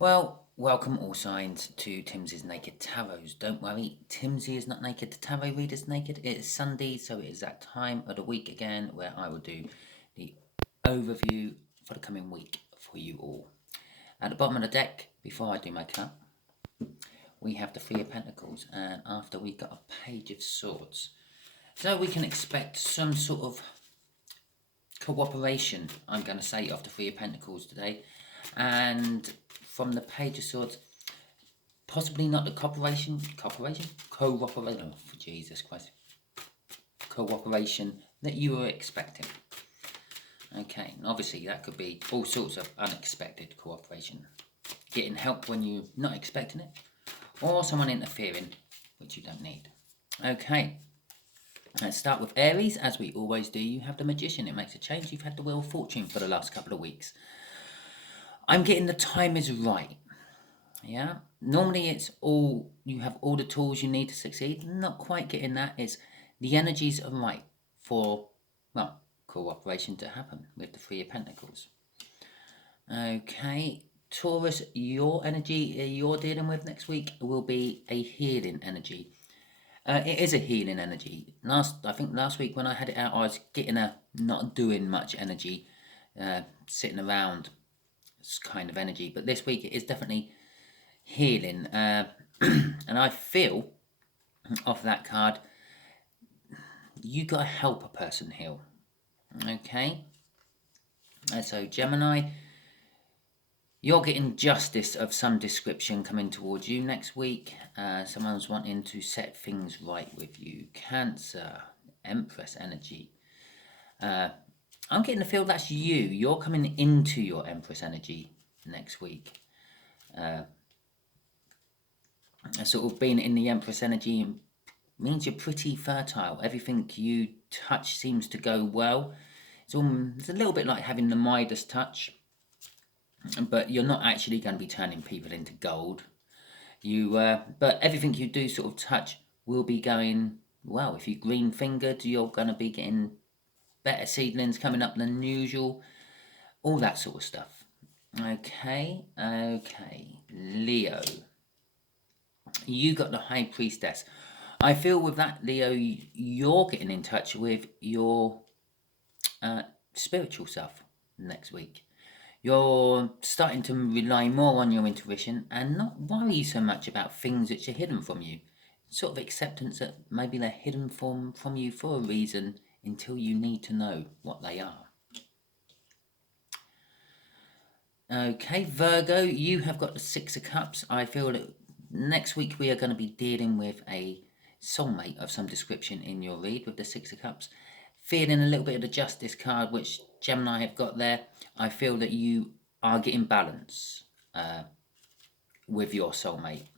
Well, welcome all signs to Timsy's Naked Tarots. Don't worry, Timsy is not naked, the tarot reader's naked. It is Sunday, so it is that time of the week again where I will do the overview for the coming week for you all. At the bottom of the deck, before I do my cut, we have the Three of Pentacles, and after we got a Page of Swords. So we can expect some sort of cooperation, I'm going to say, of the Three of Pentacles today. And from the Page of Swords, possibly not the cooperation, oh, for Jesus Christ, cooperation that you were expecting. Okay, and obviously that could be all sorts of unexpected cooperation. Getting help when you're not expecting it, or someone interfering, which you don't need. Okay, let's start with Aries. As we always do, you have the Magician. It makes a change. You've had the Wheel of Fortune for the last couple of weeks. I'm getting the time is right. Yeah, normally it's all, you have all the tools you need to succeed. Not quite getting that. It's the energies are right for, well, cooperation to happen with the Three of Pentacles. Okay, Taurus, your energy you're dealing with next week will be a healing energy. It is a healing energy. I think last week when I had it out, I was getting a not doing much energy, sitting around kind of energy. But this week it is definitely healing. And I feel off that card, you got to help a person heal. Okay. So Gemini, you're getting justice of some description coming towards you next week. Someone's wanting to set things right with you. Cancer, Empress energy. I'm getting the feel that's you. You're coming into your Empress energy next week. Sort of being in the Empress energy means you're pretty fertile. Everything you touch seems to go well. It's a little bit like having the Midas touch, but you're not actually going to be turning people into gold. But everything you do sort of touch will be going well. If you're green fingered, you're going to be getting better seedlings coming up than usual. All that sort of stuff. Okay. Leo, you got the High Priestess. I feel with that, Leo, you're getting in touch with your spiritual self next week. You're starting to rely more on your intuition and not worry so much about things which are hidden from you. Sort of acceptance that maybe they're hidden from you for a reason until you need to know what they are. Okay, Virgo, you have got the Six of Cups. I feel that next week we are going to be dealing with a soulmate of some description in your read with the Six of Cups. Feeling a little bit of the Justice card, which Gemini have got there. I feel that you are getting balance with your soulmate.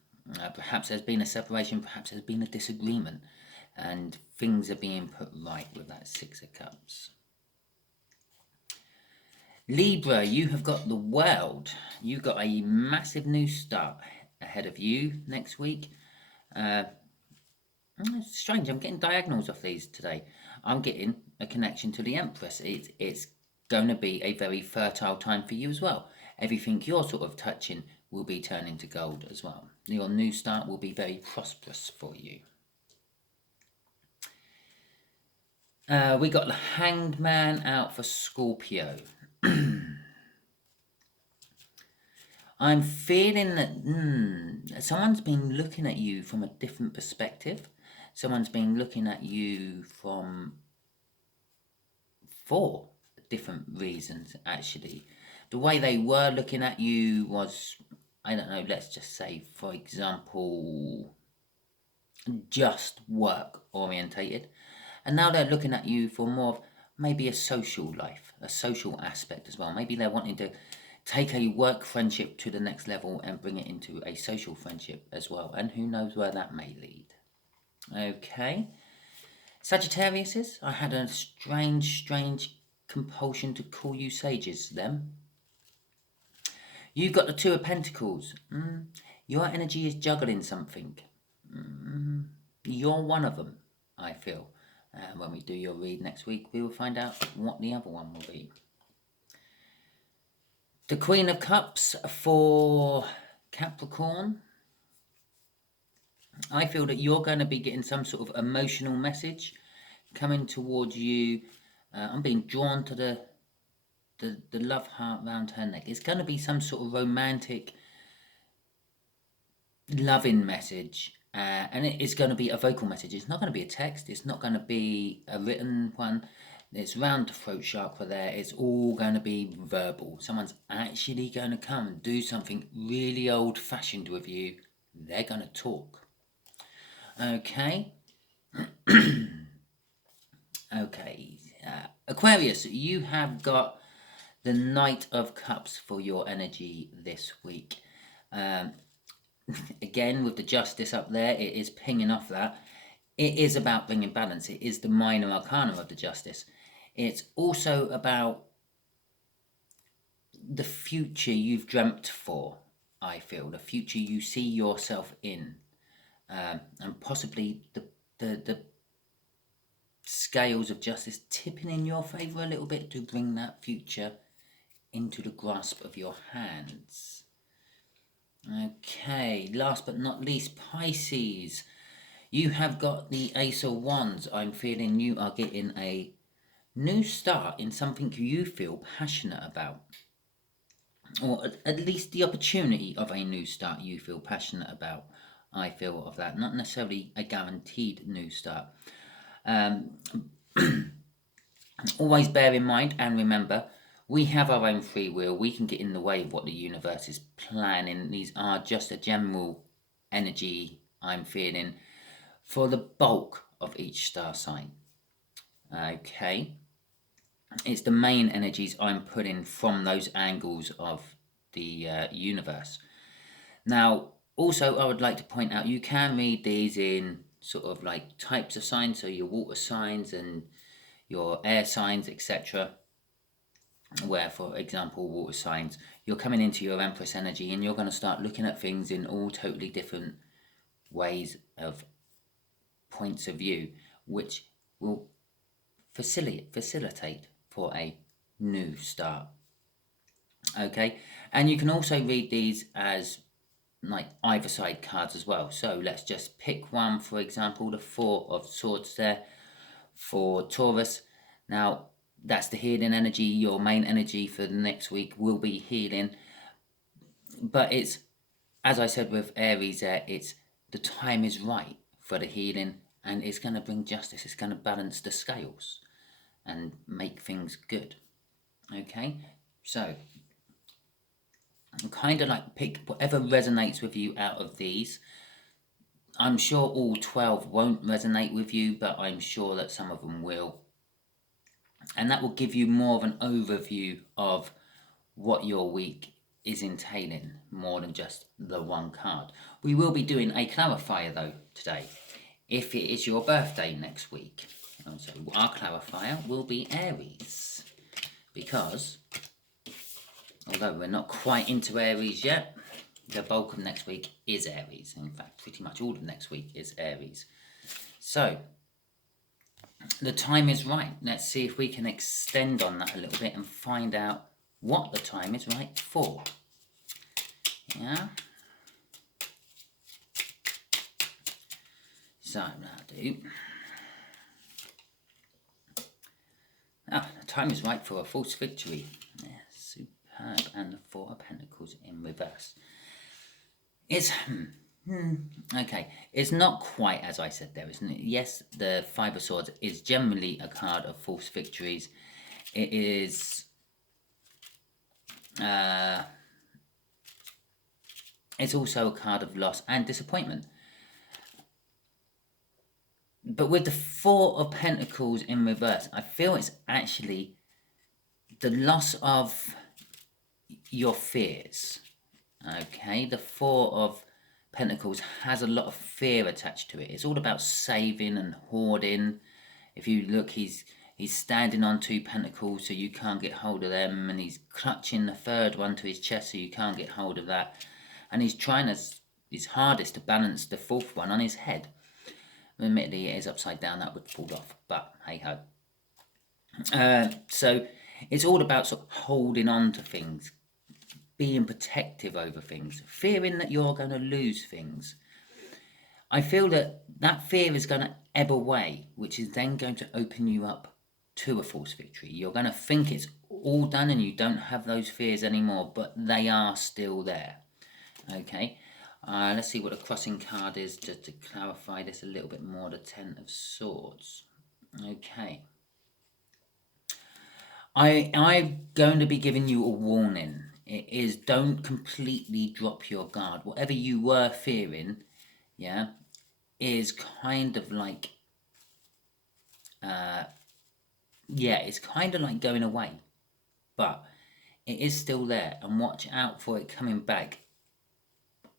Perhaps there's been a separation, perhaps there's been a disagreement, and things are being put right with that Six of Cups. Libra, you have got the World. You've got a massive new start ahead of you next week. It's strange, I'm getting diagonals off these today. I'm getting a connection to the Empress. It's going to be a very fertile time for you as well. Everything you're sort of touching will be turning to gold as well. Your new start will be very prosperous for you. We got the Hanged Man out for Scorpio. I'm feeling that someone's been looking at you from a different perspective. Someone's been looking at you for different reasons, actually. The way they were looking at you was, I don't know, let's just say, for example, just work orientated. And now they're looking at you for more of maybe a social life, a social aspect as well. Maybe they're wanting to take a work friendship to the next level and bring it into a social friendship as well. And who knows where that may lead. Okay. Sagittarius, I had a strange compulsion to call you sages, them. You've got the Two of Pentacles. Your energy is juggling something. You're one of them, I feel. When we do your read next week, we will find out what the other one will be. The Queen of Cups for Capricorn. I feel that you're going to be getting some sort of emotional message coming towards you. I'm being drawn to the love heart round her neck. It's going to be some sort of romantic, loving message. And it is going to be a vocal message. It's not going to be a text. It's not going to be a written one. It's round the throat chakra there. It's all going to be verbal. Someone's actually going to come and do something really old-fashioned with you. They're going to talk. Okay. Okay. Aquarius, you have got the Knight of Cups for your energy this week. Again, with the Justice up there, it is pinging off that. It is about bringing balance. It is the minor arcana of the Justice. It's also about the future you've dreamt for, I feel. The future you see yourself in. And possibly the scales of justice tipping in your favour a little bit to bring that future into the grasp of your hands. Okay, last but not least, Pisces. You have got the Ace of Wands. I'm feeling you are getting a new start in something you feel passionate about. Or at least the opportunity of a new start you feel passionate about. I feel of that. Not necessarily a guaranteed new start. Always bear in mind and remember, we have our own free will. We can get in the way of what the universe is planning. These are just a general energy I'm feeling for the bulk of each star sign. Okay. It's the main energies I'm putting from those angles of the universe. Now, also, I would like to point out, you can read these in sort of like types of signs, so your water signs and your air signs, etc. Where, for example, water signs, you're coming into your Empress energy and you're going to start looking at things in all totally different ways of points of view, which will facilitate for a new start. Okay, and you can also read these as like either side cards as well. So let's just pick one, for example, the Four of Swords there for Taurus. Now, that's the healing energy. Your main energy for the next week will be healing. But it's, as I said with Aries there, it's the time is right for the healing and it's going to bring justice. It's going to balance the scales and make things good. Okay, so kind of like pick whatever resonates with you out of these. I'm sure all 12 won't resonate with you, but I'm sure that some of them will. And that will give you more of an overview of what your week is entailing, more than just the one card. We will be doing a clarifier though today, if it is your birthday next week. And so our clarifier will be Aries, because although we're not quite into Aries yet, the bulk of next week is Aries. In fact, pretty much all of next week is Aries. So, the time is right. Let's see if we can extend on that a little bit and find out what the time is right for. Yeah? So, now do. The time is right for a false victory. Yeah, superb. And the Four of Pentacles in reverse. It's, okay, it's not quite as I said there, isn't it? Yes, the Five of Swords is generally a card of false victories. It is, it's also a card of loss and disappointment. But with the Four of Pentacles in reverse, I feel it's actually the loss of your fears. Okay, the Four of Pentacles has a lot of fear attached to it. It's all about saving and hoarding. If you look, he's standing on two pentacles so you can't get hold of them, and he's clutching the third one to his chest so you can't get hold of that. And he's trying his hardest to balance the fourth one on his head. Admittedly, it is upside down, that would fall off, but hey ho. So it's all about sort of holding on to things, being protective over things, fearing that you're going to lose things. I feel that that fear is going to ebb away, which is then going to open you up to a false victory. You're going to think it's all done and you don't have those fears anymore, but they are still there. Okay, let's see what the crossing card is to clarify this a little bit more. The Ten of Swords. Okay. I'm going to be giving you a warning. It is, don't completely drop your guard. Whatever you were fearing, yeah, is kind of like, it's kind of like going away. But it is still there, and watch out for it coming back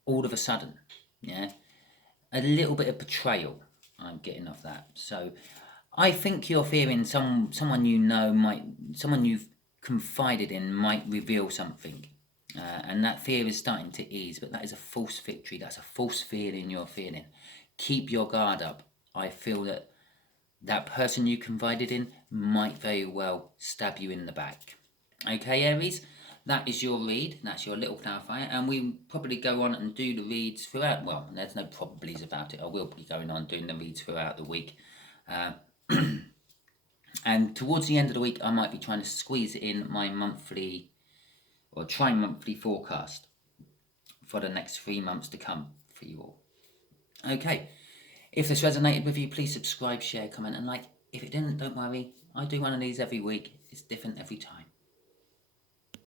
all of a sudden, yeah. A little bit of betrayal I'm getting off that. So I think you're fearing someone you know someone you've confided in might reveal something, and that fear is starting to ease. But that is a false victory. That's a false feeling you're feeling. Keep your guard up. I feel that person you confided in might very well stab you in the back. Okay, Aries, that is your read. That's your little clarifier, and we probably go on and do the reads throughout. Well, there's no probablys about it. I will be going on doing the reads throughout the week. And towards the end of the week, I might be trying to squeeze in my monthly or tri-monthly forecast for the next 3 months to come for you all. Okay, if this resonated with you, please subscribe, share, comment, and like. If it didn't, don't worry. I do one of these every week. It's different every time.